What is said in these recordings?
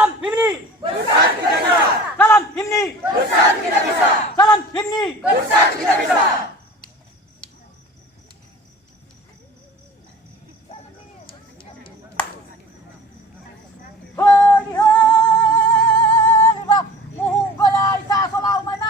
Salam Himni. Bersatu kita bisa. Salam Himni. Bersatu kita bisa. Salam Himni. Bersatu kita bisa. Holi holi ba muhu golai sa solau mana.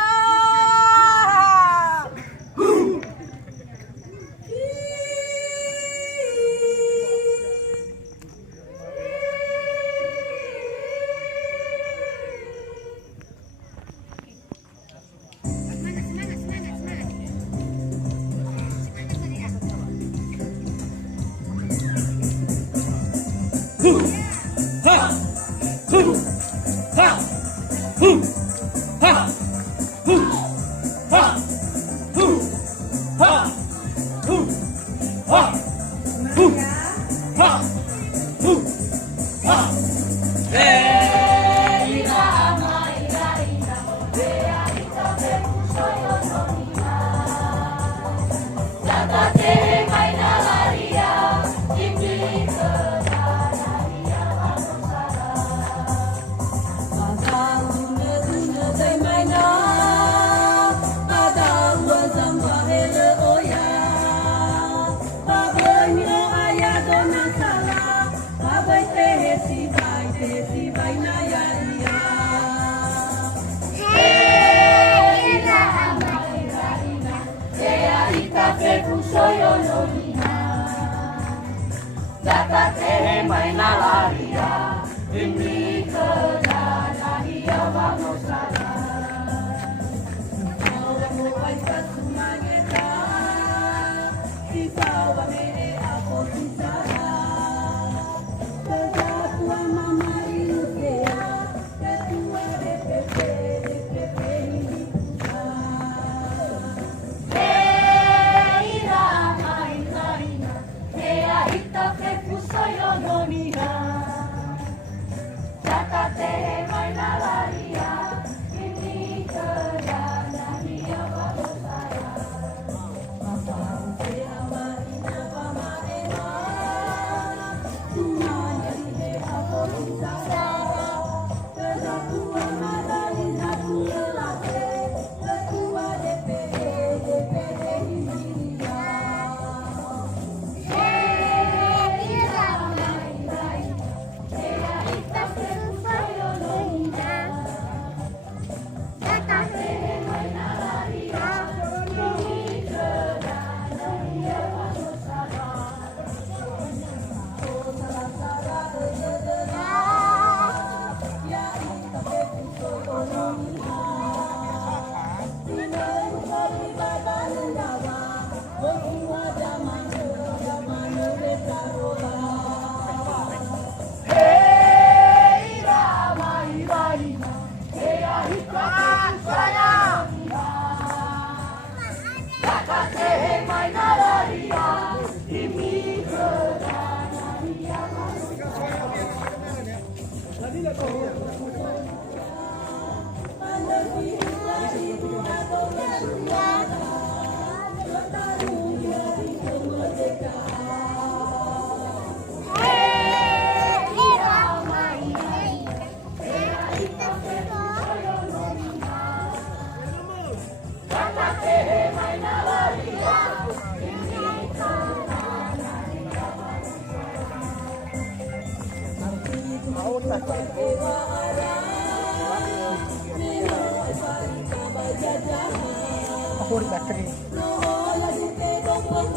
Aku di baterai.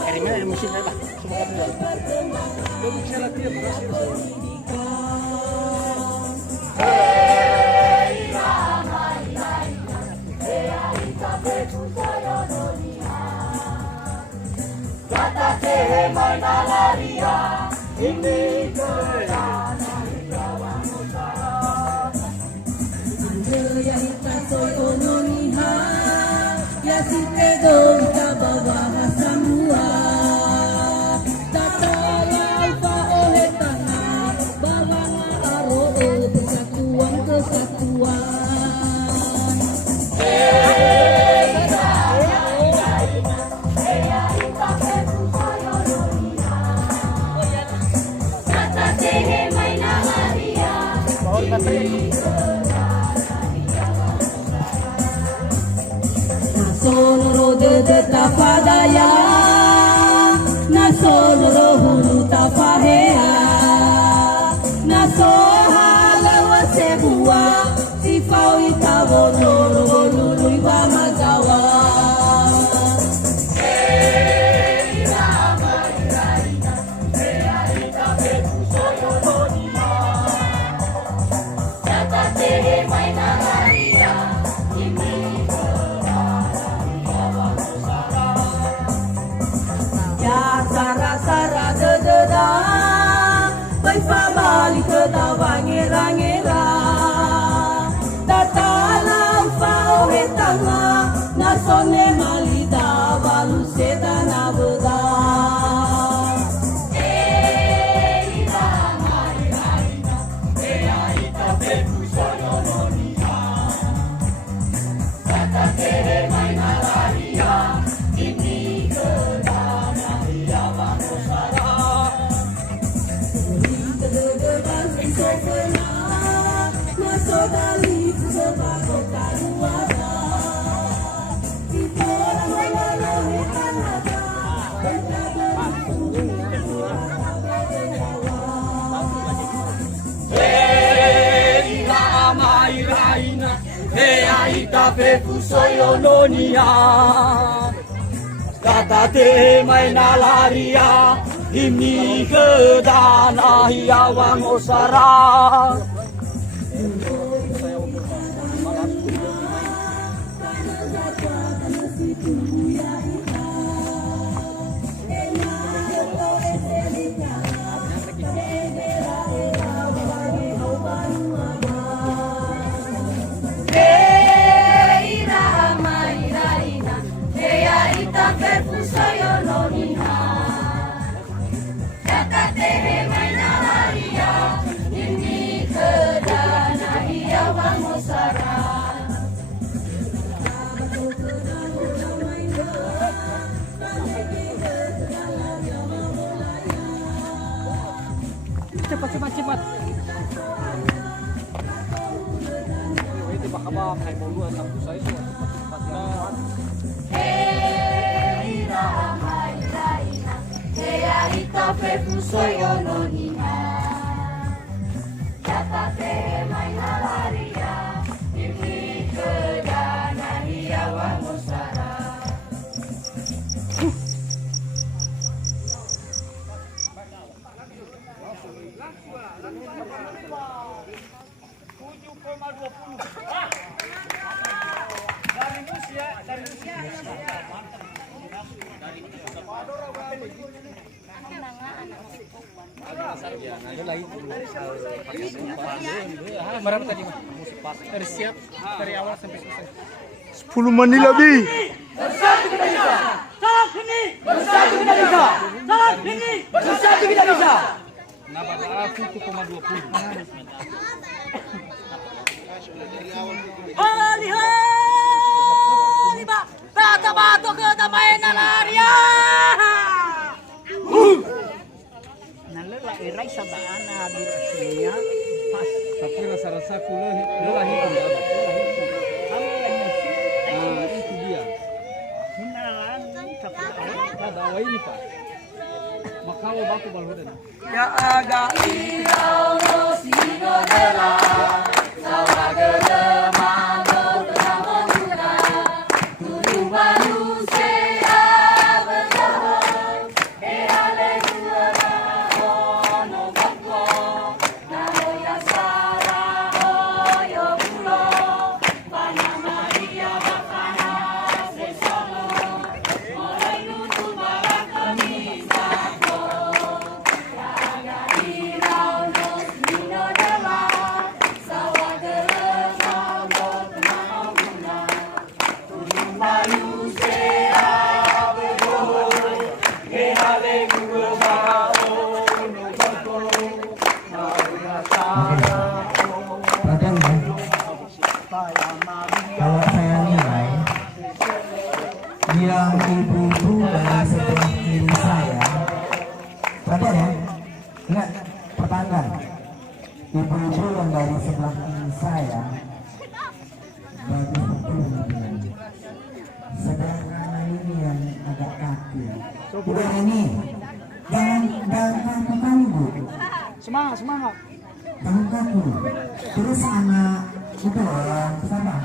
Akhirnya ada mesinnya lah. Semua kabel. Jadi bisa latihan berhasil. Sing Nasoro de tapadaya, nasoro hulu tapahea, nasoha lawa sebua, sifau itabo loro lulu iwa mazawa. Sara de da, bai pabalik da wangera, datalang pao hetanga, nasone malida balu seda na beda. Fefu soyo nonia, kata te mai nalaria, ini kedana hiawang osara. Cepat. Itu bakal kayak mau luar satu saya itu cepat. Berapa tadi mah? Dari siap dari awal sampai selesai. 10 menit lebih. Bersatu kita bisa. Salam ini. Bersatu kita bisa. Salam ini. Bersatu kita bisa. Kenapa aku 1,20? Alihali ba, bato ke damai nalaria. Nalela irai sabana durasinya pas Tapi rasa-rasa kula lelah itu. Nah, itu dia. hinalan seperti Ada awal ini Pak. Makawa batu balhudan. Ya aga iyau sino dela, sawa gelemano tenamo muda, tulu manusia berdoa, erale suara ono bangko, namo ya sara oyo pulo, pana Maria bakana sesolo, mulai nutu balakami sako. saya bagus betul. Sedangkan ini yang agak kaki. Udah ini, jangan kaku bu. Semangat, semangat. Jangan kaku. Terus anak itu orang sama.